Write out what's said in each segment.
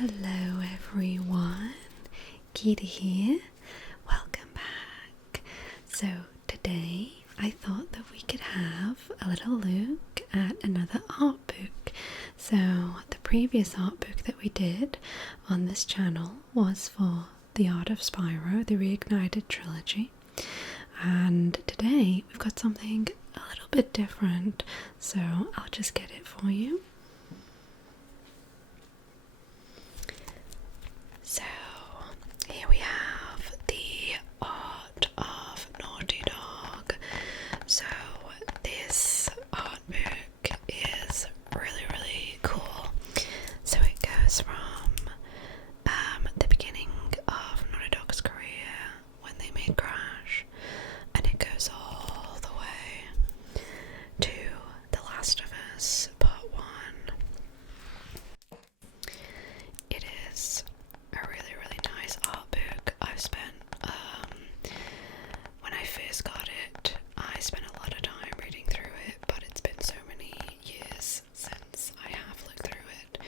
Hello everyone, Keida here, welcome back. So today I thought that we could have a little look at another art book. So the previous art book that we did on this channel was for The Art of Spyro, the Reignited trilogy. And today we've got something a little bit different, so I'll just get it for you. So here we have the art of Naughty Dog. So this art book is really cool. So it goes from the beginning of Naughty Dog's career when they made Crash, and it goes all the way to The Last of Us Part 1. It is a really nice art book. I've spent, when I first got it, I spent a lot of time reading through it, but it's been so many years since I have looked through it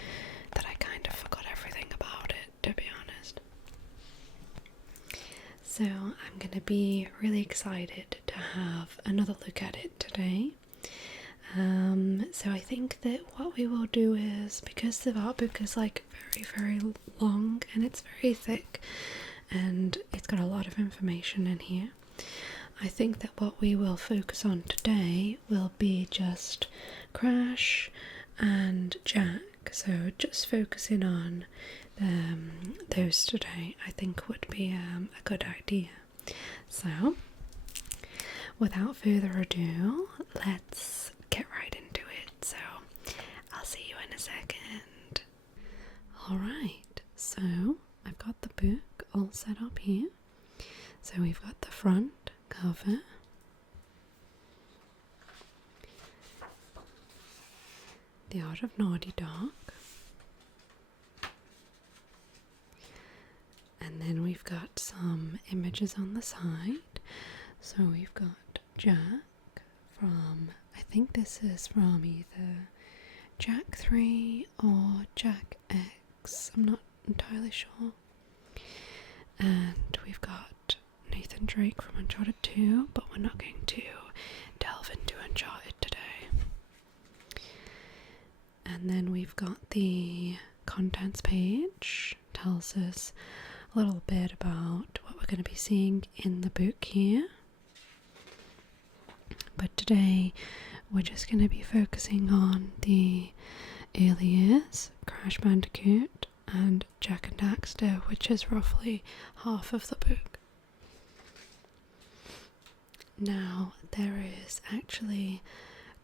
that I kind of forgot everything about it, to be honest. So I'm going to be really excited to have another look at it today. So I think that what we will do is, because the art book is like very long and it's very thick and it's got a lot of information in here, I think that what we will focus on today will be just Crash and Jak. So just focusing on those today I think would be a good idea. So without further ado, let's get right into it. So I'll see you in a second. Alright, so I've got the book all set up here. So we've got the front cover, The Art of Naughty Dog, and then we've got some images on the side. So we've got Jak from, I think this is from either Jak III or Jak X, I'm not entirely sure. And we've got Nathan Drake from Uncharted 2, but we're not going to delve into Uncharted today. And then we've got the contents page, tells us a little bit about what we're going to be seeing in the book here. But today we're just going to be focusing on the early years, Crash Bandicoot and Jak and Daxter, which is roughly half of the book. Now there is actually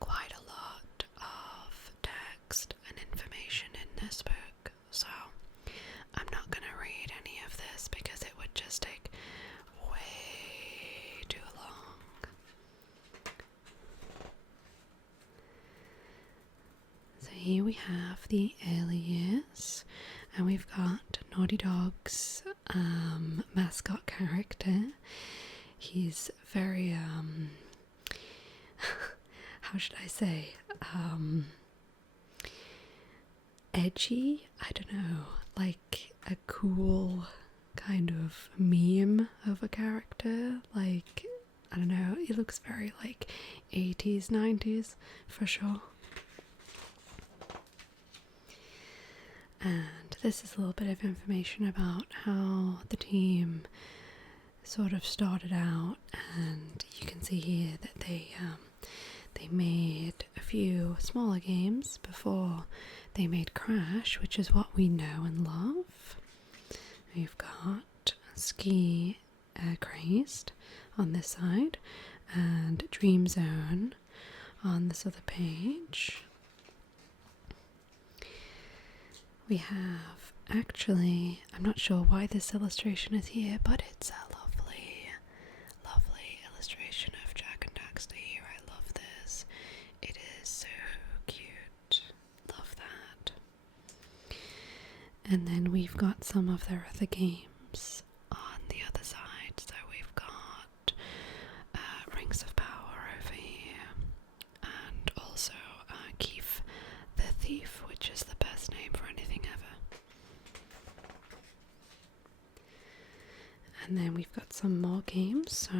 quite a lot of text and information in this book, so I'm not going to read any of this because it would just take way too long. So here we have the early years, and we've got Naughty Dog's mascot character. He's very, how should I say, edgy, I don't know, like a cool kind of meme of a character, like, I don't know, he looks very like 80s, 90s for sure. And this is a little bit of information about how the team sort of started out, and you can see here that they made a few smaller games before they made Crash, which is what we know and love. We've got Ski Crazed on this side and Dream Zone on this other page. We have, actually, I'm not sure why this illustration is here, but it's a lovely illustration of Jak and Daxter here. I love this. It is so cute. Love that. And then we've got some of their other games on the other side. So we've got Rings of Power over here, and also Keith the Thief, which is the best name for anything ever. And then we've got some more games. So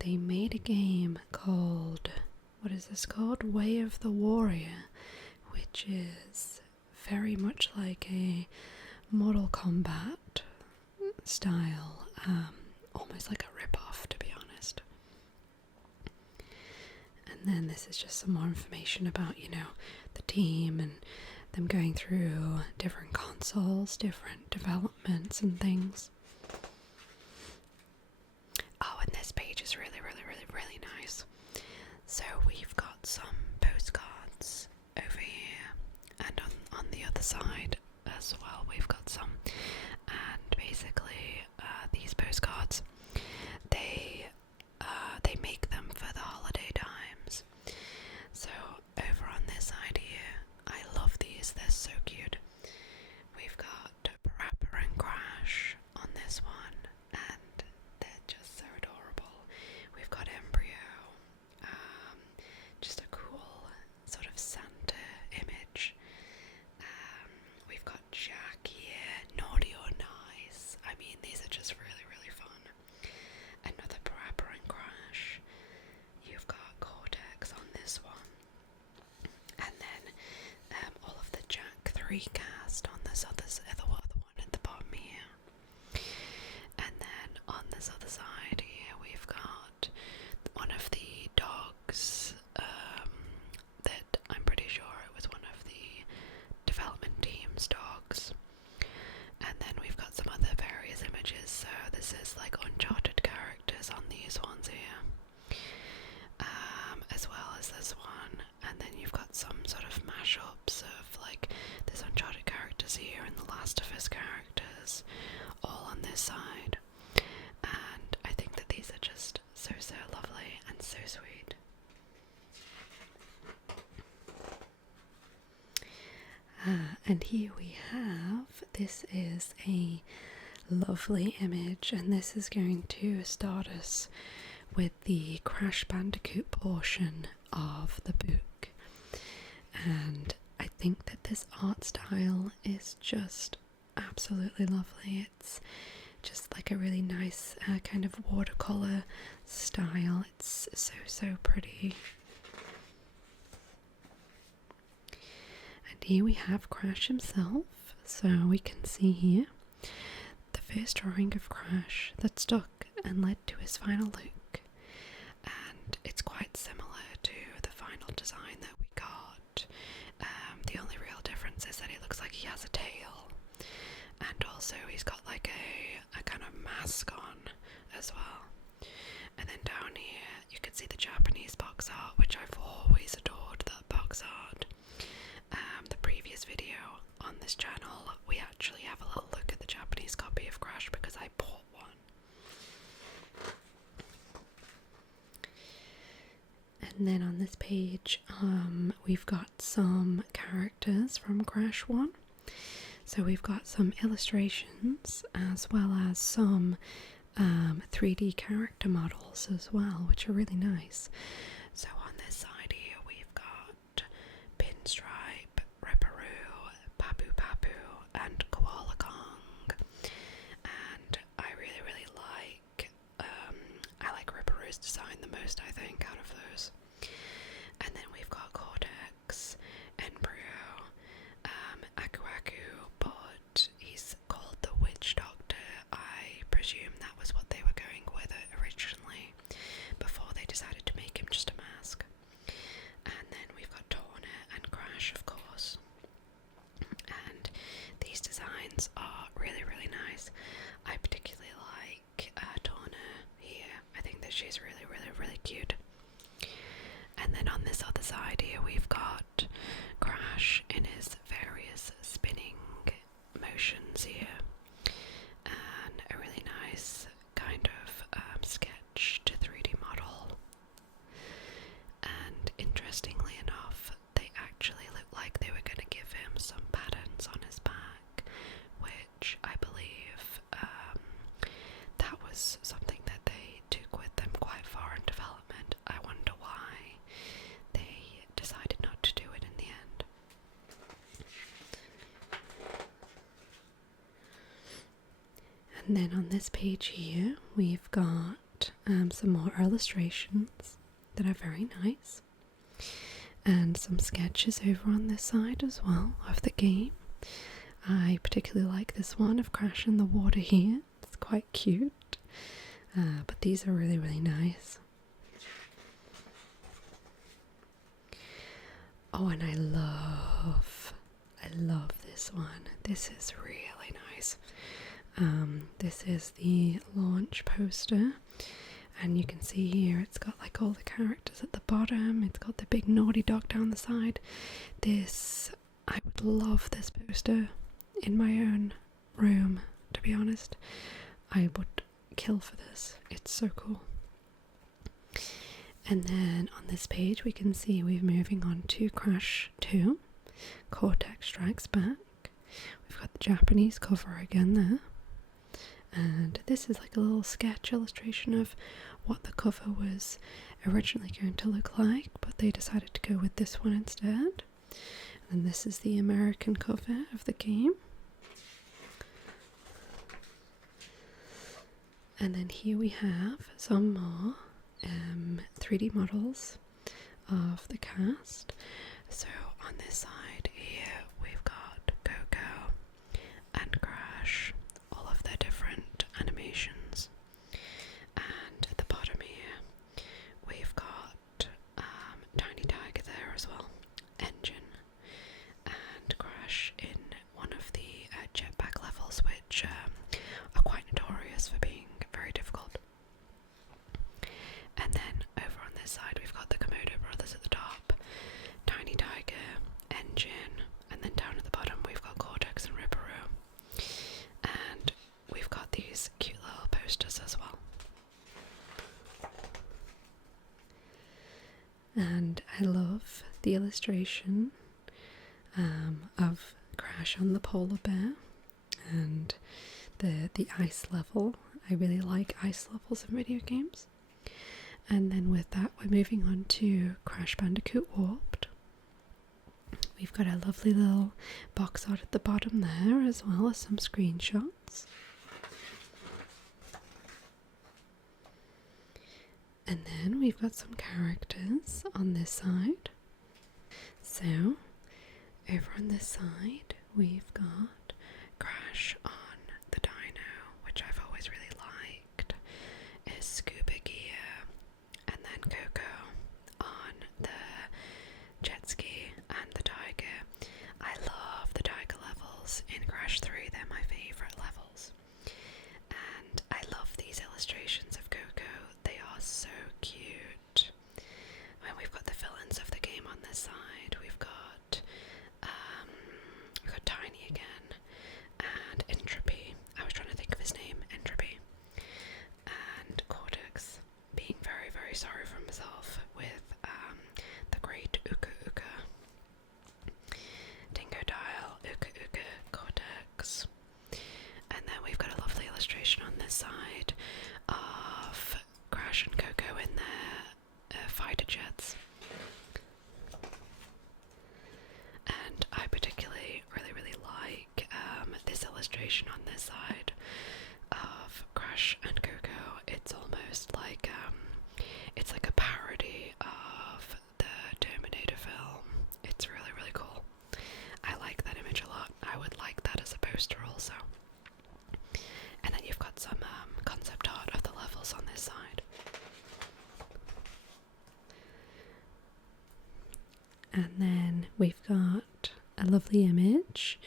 they made a game called, what is this called? Way of the Warrior, which is very much like a Mortal Kombat style, almost like a rip-off, to be honest. And then this is just some more information about, the team and them going through different consoles, different developments and things. Oh, and this page is really, really, really, really nice. So we've got some postcards over here, and on the other side as well we've got some. And basically these postcards, they make them for the holiday times. So over on this side here, I love these, they're so cute. We've got Parappa and Crash on this one, and they're just so adorable. We've got Embryo, just a cool sort of Santa image. We've got Jak here, naughty or nice. I mean, these are just really, really fun. Another Parappa and Crash. You've got Cortex on this one. And then all of the Jak III cast on this other one at the bottom here. And then on this other side here we've got one of the dogs that I'm pretty sure it was one of the development team's dogs. And then we've got some other various images, so this is like Uncharted characters on these ones here, as well as this one. And then you've got some sort of mashups of like there's Uncharted characters here and the Last of Us characters all on this side. And I think that these are just so lovely and so sweet. And here we have, this is a lovely image, and this is going to start us with the Crash Bandicoot portion of the book. And I think that this art style is just absolutely lovely. It's just like a really nice kind of watercolor style. It's so pretty. And here we have Crash himself. So we can see here the first drawing of Crash that stuck and led to his final look. And it's quite similar to the final design that we got. The only real difference is that it looks like he has a tail. And also he's got like a kind of mask on as well. And then down here you can see the Japanese box art, which I've always adored, that box art. The previous video on this channel, we actually have a little look at the Japanese copy of Crash because I bought one. And then on this page, we've got some characters from Crash 1. So we've got some illustrations as well as some 3D character models as well, which are really nice. So on this side here, we've got Pinstripe, Ripperoo, Papu Papu, and Koala Kong. And I really like, I like Ripperoo's design the most, I think, out of those. And then we've got Cortex, Embryo, Aku Aku, but he's called the Witch Doctor. I presume that was what they were going with originally, before they decided to make him just a mask. And then we've got Torna and Crash, of course. And these designs are really nice. I particularly like Torna here. I think that she's really cute. And then on this other side here we've got Crash in his various spinning motions here, and a really nice kind of sketch to 3D model. And interestingly enough, they actually look like they were going to give him some patterns on his back, which I believe that was something that they took with them quite far in development. I wonder why they decided not to And then on this page here, we've got some more illustrations that are very nice, and some sketches over on this side as well of the game. I particularly like this one of Crash in the water here. It's quite cute, but these are really, really nice. Oh, and I love this one. This is really nice. This is the launch poster, and you can see here it's got like all the characters at the bottom. It's got the big naughty dog down the side. I would love this poster in my own room, to be honest. I would kill for this. It's so cool. And then on this page we can see we're moving on to Crash 2, Cortex Strikes Back. We've got the Japanese cover again there. And this is like a little sketch illustration of what the cover was originally going to look like, but they decided to go with this one instead. And this is the American cover of the game. And then here we have some more 3D models of the cast. So on this side here we've got Coco and Crash, all of their different animations. And at the bottom here we've got Tiny Tiger there as well, Engine, and Crash in one of the jetpack levels, which are quite notorious for being very difficult. And then over on this side we've got the Komodo brothers at the top, Tiny Tiger, Engine, and then down at the bottom we've got Cortex and Ripperoo. And we've got these cute little posters as well. And I love the illustration of Crash on the polar bear and the ice level. I really like ice levels in video games. And then with that we're moving on to Crash Bandicoot Warped. We've got a lovely little box art at the bottom there, as well as some screenshots. And then we've got some characters on this side. So over on this side we've got Crash on the dino, which I've always really liked, is Scuba Gear, and then Coco on the jet ski and the tiger. I love the tiger levels in Crash 3, they're my favourite levels. And I love these illustrations of Coco, they are so cute. And we've got the villains of the game on this side. We've got Tiny again, and Entropy. I was trying to think of his name, Entropy. And Cortex being very, very sorry for himself with the great Uka Uka. Dingodile, Uka Uka, Cortex. And then we've got a lovely illustration on this side of Crash and Coco in their fighter jets. And I particularly really like this illustration on this side of Crash and Coco. It's almost like it's like a parody of the Terminator film. It's really cool. I like that image a lot. I would like that as a poster also. And then you've got some concept art of the levels on this side. And then we've got a lovely image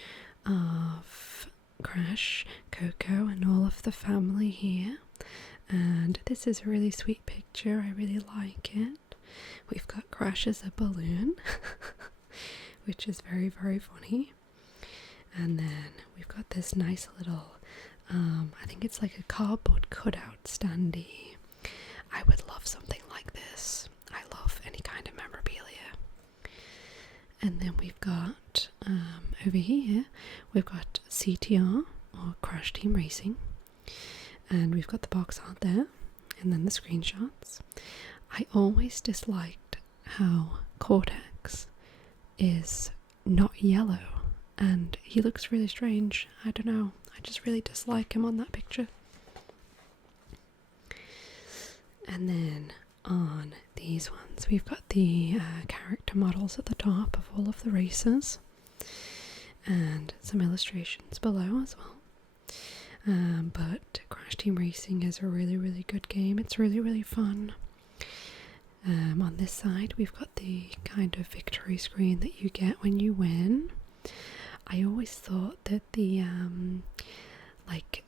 of Crash, Coco, and all of the family here. And this is a really sweet picture. I really like it. We've got Crash as a balloon, which is very funny. And then we've got this nice little, I think it's like a cardboard cutout standee. I would love something like this. I love any kind of memorabilia. And then we've got, over here, we've got CTR, or Crash Team Racing. And we've got the box art there, and then the screenshots. I always disliked how Cortex is not yellow and he looks really strange. I don't know, I just really dislike him on that picture. And then on these ones we've got the character models at the top of all of the races, and some illustrations below as well. But Crash Team Racing is a really good game. It's really fun. On this side we've got the kind of victory screen that you get when you win. I always thought that the like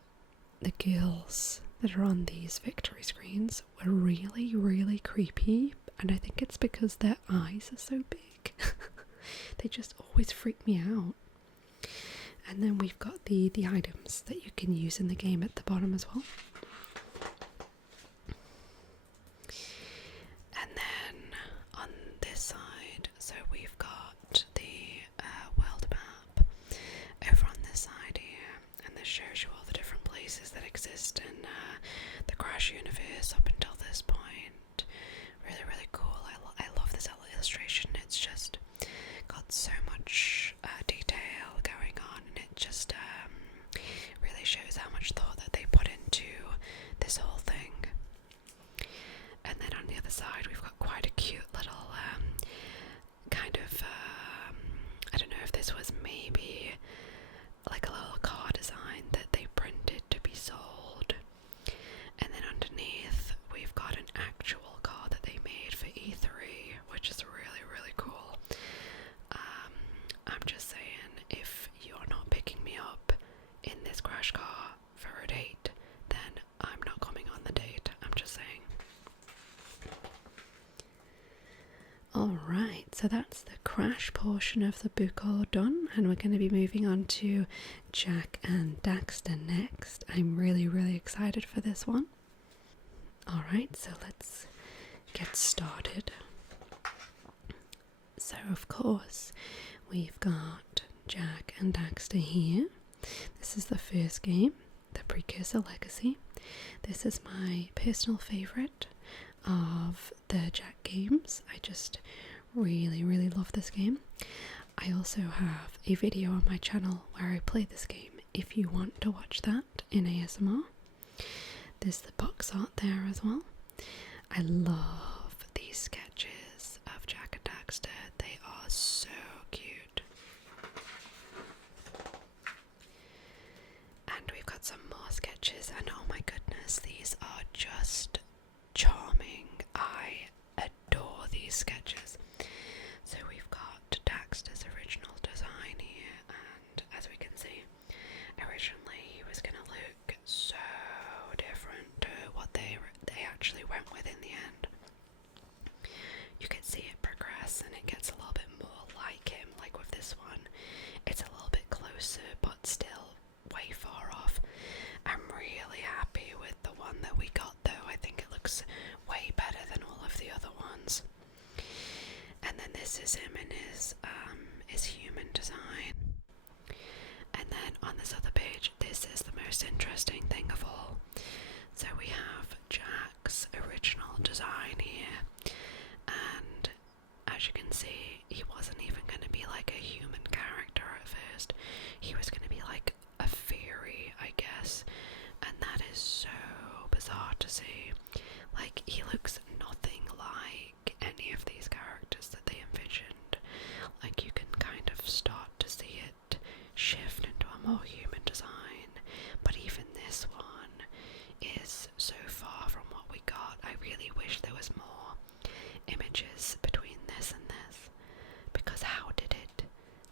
the girls that are on these victory screens were really creepy, and I think it's because their eyes are so big. They just always freak me out. And then we've got the items that you can use in the game at the bottom as well. And then on this side, so we've got the world map over on this side here, and this shows you all the different places that exist in the Crash universe up until this point. Really cool. I love this illustration. It's just got so much detail going on, and it just really shows how much thought that they put into this whole thing. And then on the other side we've got quite a cute little kind of I don't know if this was maybe like a little car design that they printed to be sold. And then underneath we've got an actual car that they made for E3, which is really cool. I'm just saying, if you're not picking me up in this Crash car for a date, then I'm not coming on the date. I'm just saying. Alright, so that's the Crash portion of the book all done, and we're going to be moving on to Jak and Daxter next. I'm really excited for this one. Alright, so let's get started. So of course we've got Jak and Daxter here. This is the first game, the Precursor Legacy. This is my personal favourite of the Jak games. I just really love this game. I also have a video on my channel where I play this game if you want to watch that in ASMR. There's the box art there as well. I love these sketches of Jak and Daxter. They are so cute. And we've got some more sketches, and oh my goodness, these are just charming. I adore these sketches. So we've got Daxter's original design here, and as we can see, originally he was going to look so different to what they actually went with in the end. You can see it progress, and it gets a little bit more like him. Like with this one, it's a little bit closer, but still way far off. I'm really happy with the one that we got though. I think it looks way better than all of the other ones. And then this is him in his human design. And then on this other page, this is the most interesting thing of all. So we have Jak's original design here, and as you can see, he wasn't even going to be like a human character at first. He was going to be like a fairy, I guess, and that is so bizarre to see. Like, he looks nothing like any of these characters that they envisioned. Like, you can kind of start to see it shift into a more human design, but even this one is so far from what we got. I really wish there was more images between this and this, because how did it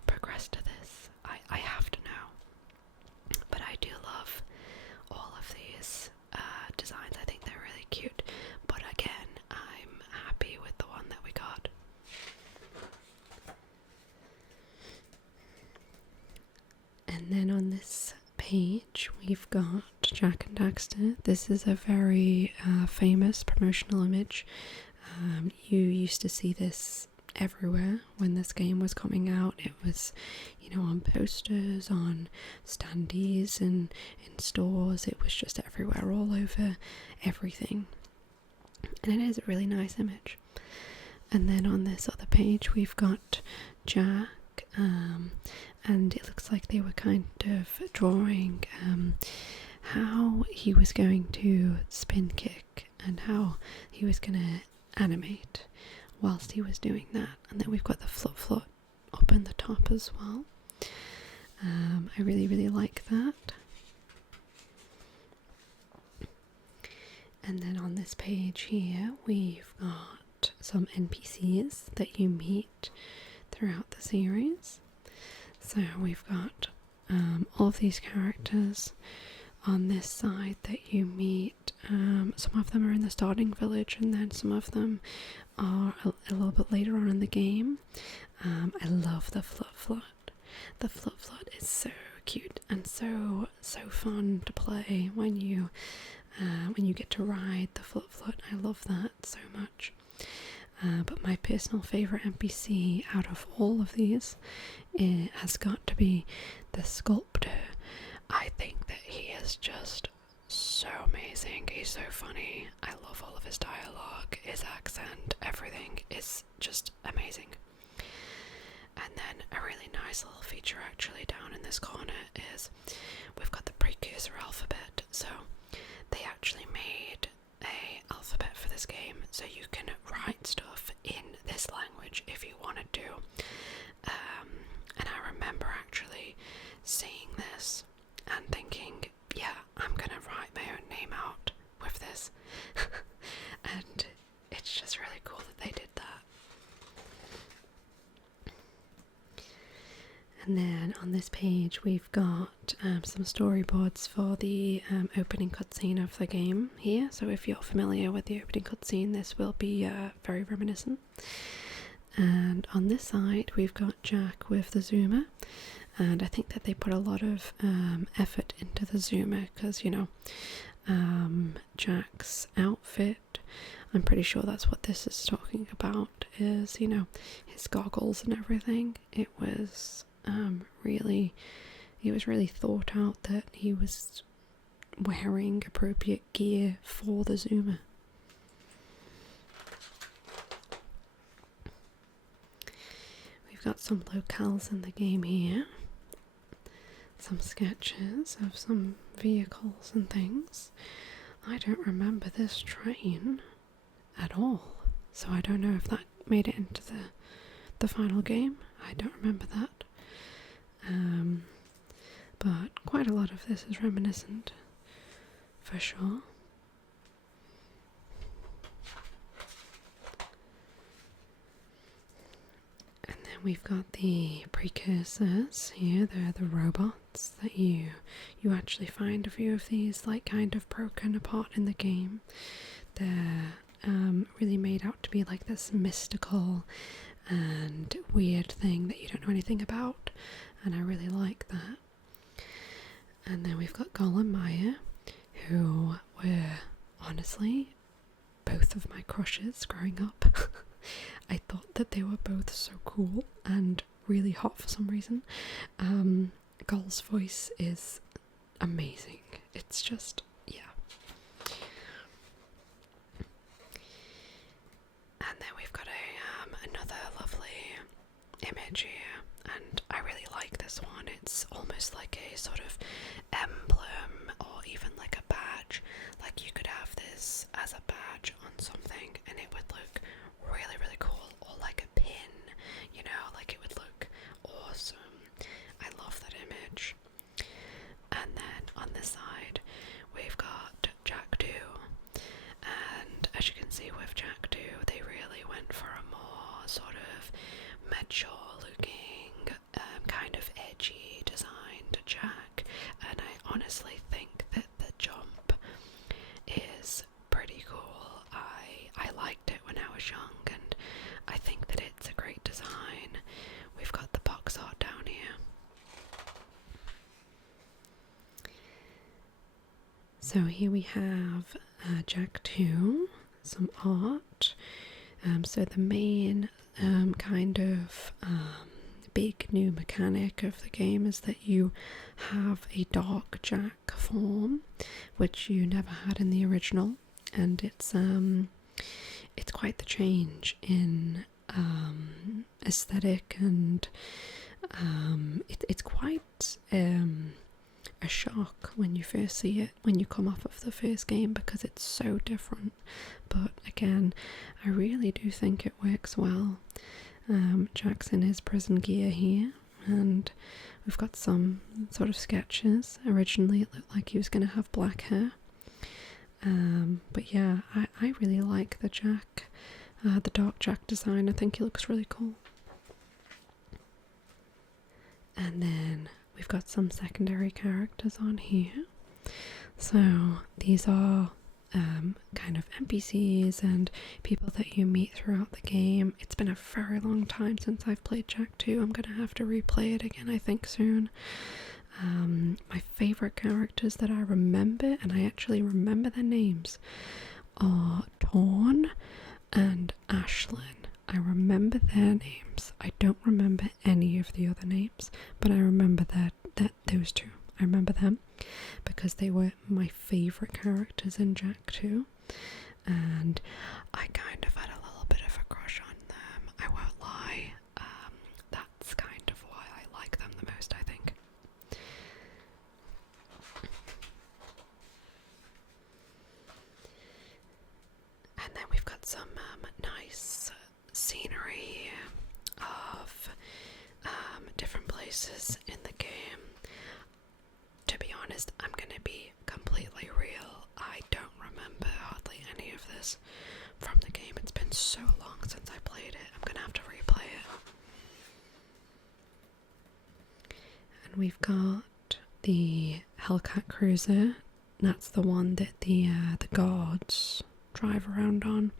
progress to this? I have to know. But I do love all of these designs. I think they're really cute, but again, I'm happy with the one that we got. And then on this page we've got Jak and Daxter. This is a very famous promotional image. You used to see this everywhere when this game was coming out. It was, you know, on posters, on standees, and in stores. It was just everywhere, all over everything. And it is a really nice image. And then on this other page we've got Jak, and it looks like they were kind of drawing how he was going to spin kick and how he was going to animate whilst he was doing that. And then we've got the flip flop up in the top as well. I really like that. And then on this page here we've got some NPCs that you meet throughout the series. So we've got all of these characters on this side that you meet. Some of them are in the starting village, and then some of them are a little bit later on in the game. I love the flip flop. The flip flop is so cute and so fun to play when you get to ride the flip flop. I love that so much. But my personal favourite NPC out of all of these has got to be the sculptor. I think that he is just so amazing. He's so funny. I love all of his dialogue, his accent, everything is just amazing. And then a really nice little feature actually down in this corner is we've got the precursor alphabet. So they actually made a alphabet for this game, so you can write stuff in this language if you wanted to. And I remember actually seeing this and thinking, yeah, I'm gonna write my own name out with this. And it's just really cool that they did that. And then on this page we've got some storyboards for the opening cutscene of the game here. So if you're familiar with the opening cutscene, this will be very reminiscent. And on this side we've got Jak with the zoomer, and I think that they put a lot of effort into the zoomer because, you know, Jak's outfit, I'm pretty sure that's what this is talking about, is, you know, his goggles and everything. It was really thought out that he was wearing appropriate gear for the zoomer. We've got some locales in the game here, some sketches of some vehicles and things. I don't remember this train at all, so I don't know if that made it into the final game. I don't remember that. But quite a lot of this is reminiscent, for sure. And then we've got the precursors here. They're the robots that you actually find a few of these like kind of broken apart in the game. They're really made out to be like this mystical and weird thing that you don't know anything about, and I really like that. And then we've got Gull and Maya, who were honestly both of my crushes growing up. I thought that they were both so cool and really hot for some reason. Gull's voice is amazing. It's just, yeah. And then we've got another lovely image here, and I really like this one. It's almost like a sort of emblem or even like a badge. Like you could have this as a badge on something and it would look really cool, or like a pin, you know, like it would look awesome. I love that image. And then on this side we've got Jak II, and as you can see with Jak II, they really went for a more sort of mature looking, kind of edgy design to Jak, and I honestly think that the jump is pretty cool. I liked it when I was young, and I think that it's a great design. We've got the box art down here. So here we have Jak II, some art. So the main kind of big new mechanic of the game is that you have a dark Jak form, which you never had in the original, and it's quite the change in aesthetic and It's quite a shock when you first see it, when you come off of the first game, because it's so different. But again, I really do think it works well. Jak's in his prison gear here, and we've got some sort of sketches. Originally it looked like he was going to have black hair. But yeah, I really like the Jak, the dark Jak design. I think he looks really cool. And then we've got some secondary characters on here. So these are kind of NPCs and people that you meet throughout the game. It's been a very long time since I've played Jak II. I'm going to have to replay it again, I think, soon. My favourite characters that I remember, and I actually remember their names, are Torn and Ashlyn. I remember their names. I don't remember any of the other names, but I remember that those two. I remember them because they were my favourite characters in Jak II, and I kind of had a little bit of a crush on them. I won't lie. That's kind of why I like them the most, I think. And then we've got some nice scenery of different places in the game. To be honest, I'm gonna be completely real. I don't remember hardly any of this from the game. It's been so long since I played it. I'm gonna have to replay it. And we've got the Hellcat Cruiser. That's the one that the guards drive around on.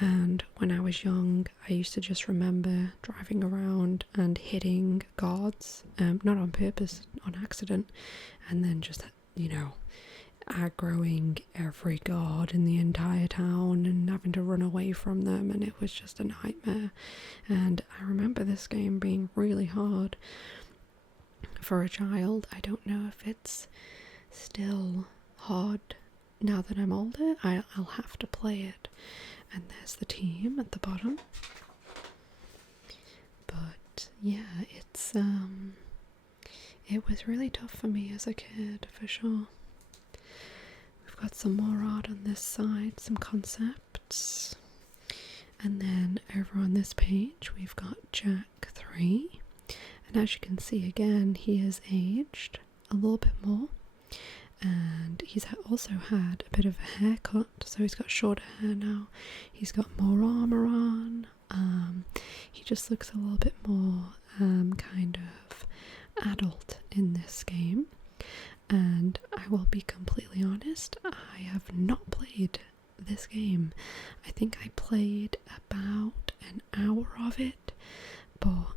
And when I was young, I used to just remember driving around and hitting guards, not on purpose, on accident, and then just, aggroing every guard in the entire town and having to run away from them, and it was just a nightmare. And I remember this game being really hard for a child. I don't know if it's still hard now that I'm older. I'll have to play it. And there's the team at the bottom. But yeah, it was really tough for me as a kid, for sure. We've got some more art on this side, some concepts. And then over on this page, we've got Jak III. And as you can see again, he has aged a little bit more. And he's also had a bit of a haircut, so he's got shorter hair now. He's got more armour on. He just looks a little bit more kind of adult in this game. And I will be completely honest, I have not played this game. I think I played about an hour of it, but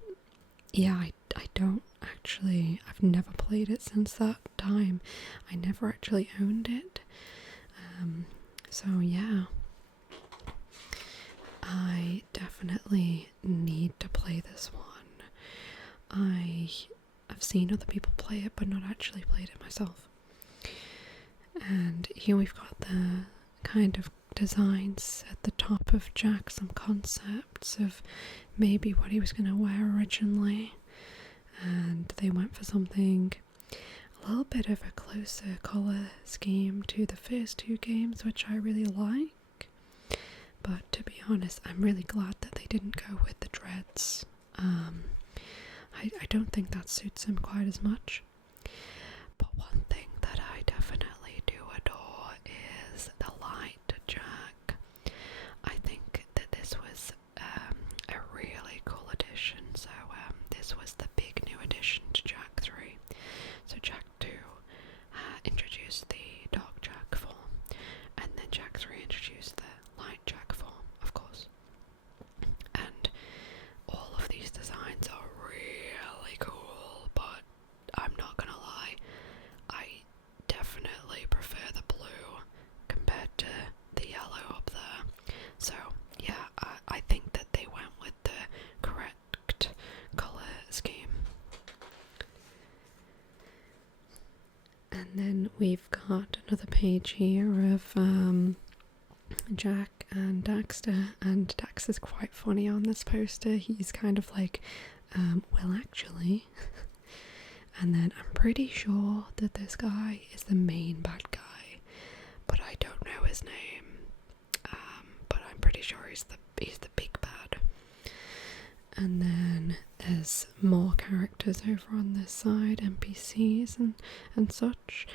yeah, I don't actually, I've never played it since that time. I never actually owned it. So yeah, I definitely need to play this one. I've seen other people play it, but not actually played it myself. And here we've got the kind of designs at the top of Jak, some concepts of maybe what he was going to wear originally. And they went for something a little bit of a closer colour scheme to the first two games, which I really like. But to be honest, I'm really glad that they didn't go with the dreads. I don't think that suits him quite as much. But one thing that I definitely do adore is the light Jak. I think that this was a really cool addition. So this was the big new addition to Jak III. So Jak II introduced the dark Jak form, and then Jak III introduced the light Jak form, of course. And all of these designs are really cool, but I'm not gonna lie, I definitely prefer the blue compared to the yellow up there. So yeah, I think that they went with the correct colour scheme. And then we've got another page here of Jak and Daxter, and Daxter's quite funny on this poster. He's kind of like well, actually, and then I'm pretty sure that this guy is the main bad guy, but I don't know his name. But I'm pretty sure he's the big bad. And then there's more characters over on this side, NPCs and such.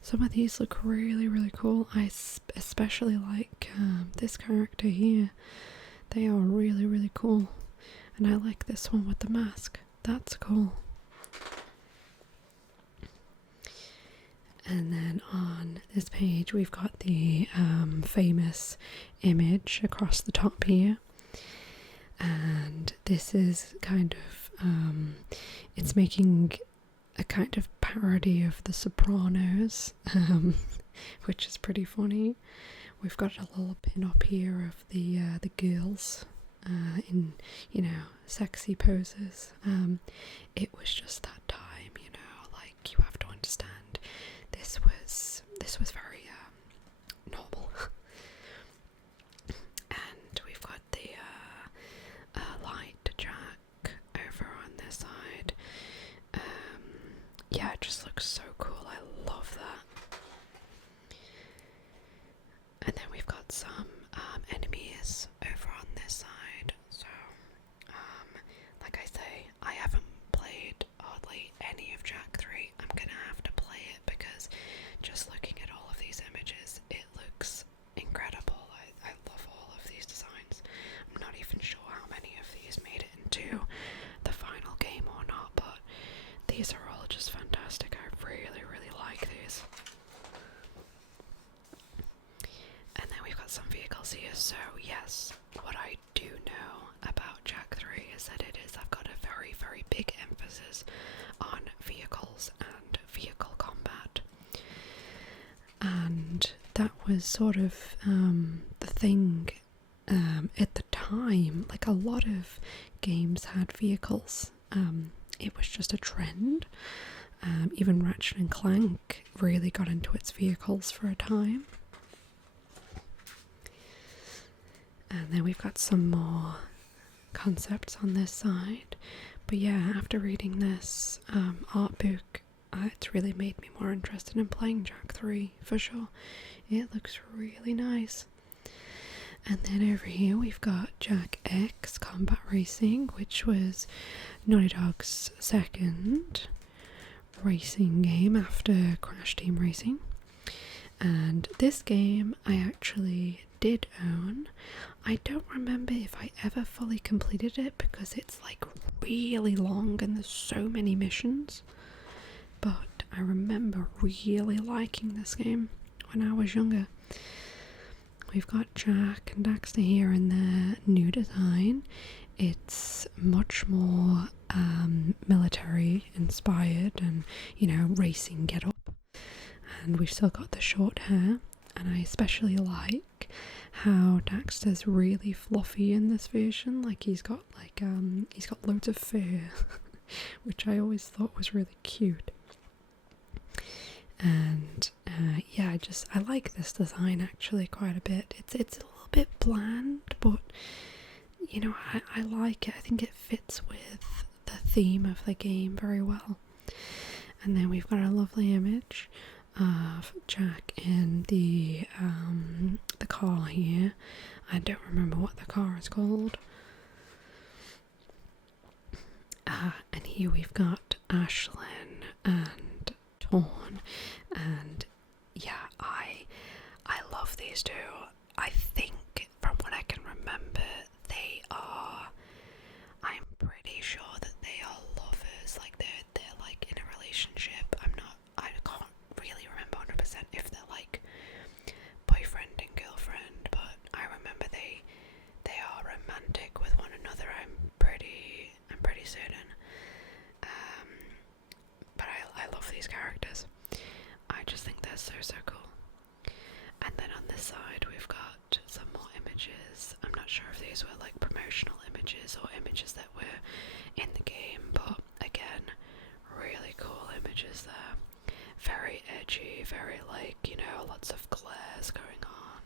Some of these look really, really cool. I especially like this character here. They are really, really cool. And I like this one with the mask. That's cool. And then on this page we've got the famous image across the top here. And this is kind of, it's making a kind of parody of The Sopranos, which is pretty funny. We've got a little pin up here of the girls in, you know, sexy poses. It was just that time, you know, like, you have to understand, this was very normal. And we've got the light jack over on this side. Yeah, it just looks so cool. I love that. And then we've got some enemies over on this side. So, like I say, I haven't played hardly any of Jak 3. I'm gonna have to play it because just looking at all of these images, it looks incredible. I love all of these designs. I'm not even sure how many of these made it into the final game or not, but these are all just fantastic. I really, really like these. And then we've got some vehicles here. So yes, what I do know about Jak 3 is that I've got a very, very big emphasis on vehicles and vehicle combat. And that was sort of the thing at the time. Like, a lot of games had vehicles. It was just a trend. Even Ratchet and Clank really got into its vehicles for a time. And then we've got some more concepts on this side. But yeah, after reading this art book, it's really made me more interested in playing Jak 3, for sure. It looks really nice. And then over here we've got Jak X Combat Racing, which was Naughty Dog's second racing game after Crash Team Racing. And this game I actually did own. I don't remember if I ever fully completed it because it's like really long and there's so many missions. But I remember really liking this game when I was younger. We've got Jak and Daxter here in their new design. It's much more military inspired and, you know, racing get up. And we've still got the short hair. And I especially like how Daxter's really fluffy in this version. Like, he's got loads of fur, which I always thought was really cute. And yeah, I like this design actually quite a bit. It's a little bit bland, but you know, I like it. I think it fits with the theme of the game very well. And then we've got a lovely image of Jak in the car here. I don't remember what the car is called. And here we've got Ashlyn and Torn, and yeah, I love these two. I think from what I can remember, I'm pretty sure that they are lovers. Like, they're like in a relationship. I can't really remember 100% if they're like boyfriend and girlfriend, but I remember they are romantic with one another. I'm pretty certain. But I love these characters. I just think they're so cool. And then on this side we've got some more images. I'm not sure if these were like promotional images or images that were in the game, but again, really cool images there. Very edgy, very like, you know, lots of glares going on.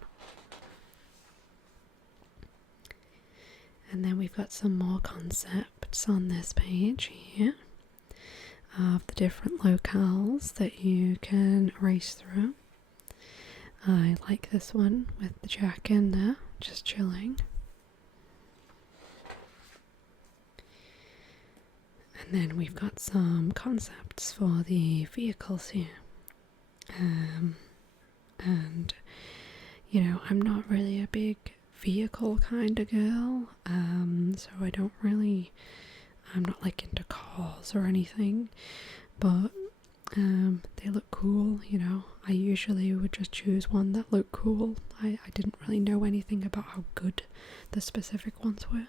And then we've got some more concept notes on this page here of the different locales that you can race through. I like this one with the Jak in there, just chilling. And then we've got some concepts for the vehicles here. And, you know, I'm not really a big vehicle kind of girl, so I'm not like into cars or anything, but they look cool, you know. I usually would just choose one that looked cool. I didn't really know anything about how good the specific ones were.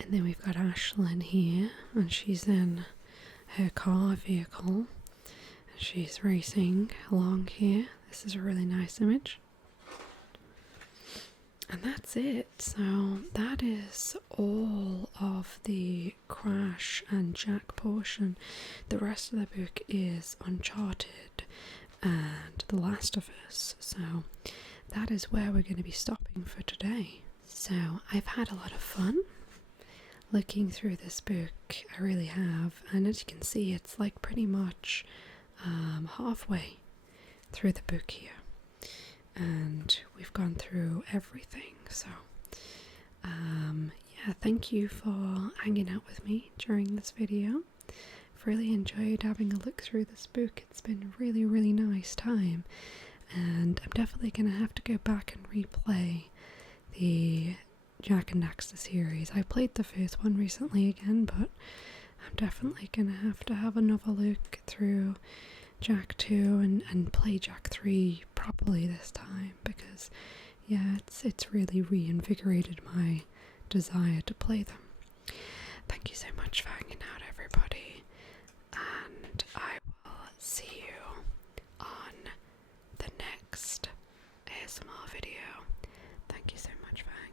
And then we've got Ashlyn here, and she's in her car vehicle, and she's racing along here. This is a really nice image. And that's it. So that is all of the Crash and Jak portion. The rest of the book is Uncharted and The Last of Us. So that is where we're going to be stopping for today. So I've had a lot of fun looking through this book. I really have. And as you can see, it's like pretty much halfway through the book here. And we've gone through everything, so yeah, thank you for hanging out with me during this video. I've really enjoyed having a look through this book. It's been a really nice time, and I'm definitely going to have to go back and replay the Jak and Daxter series. I played the first one recently again, but I'm definitely going to have another look through Jak II and play Jak III properly this time, because yeah, it's really reinvigorated my desire to play them. Thank you so much for hanging out, everybody, and I will see you on the next ASMR video. Thank you so much for hanging out.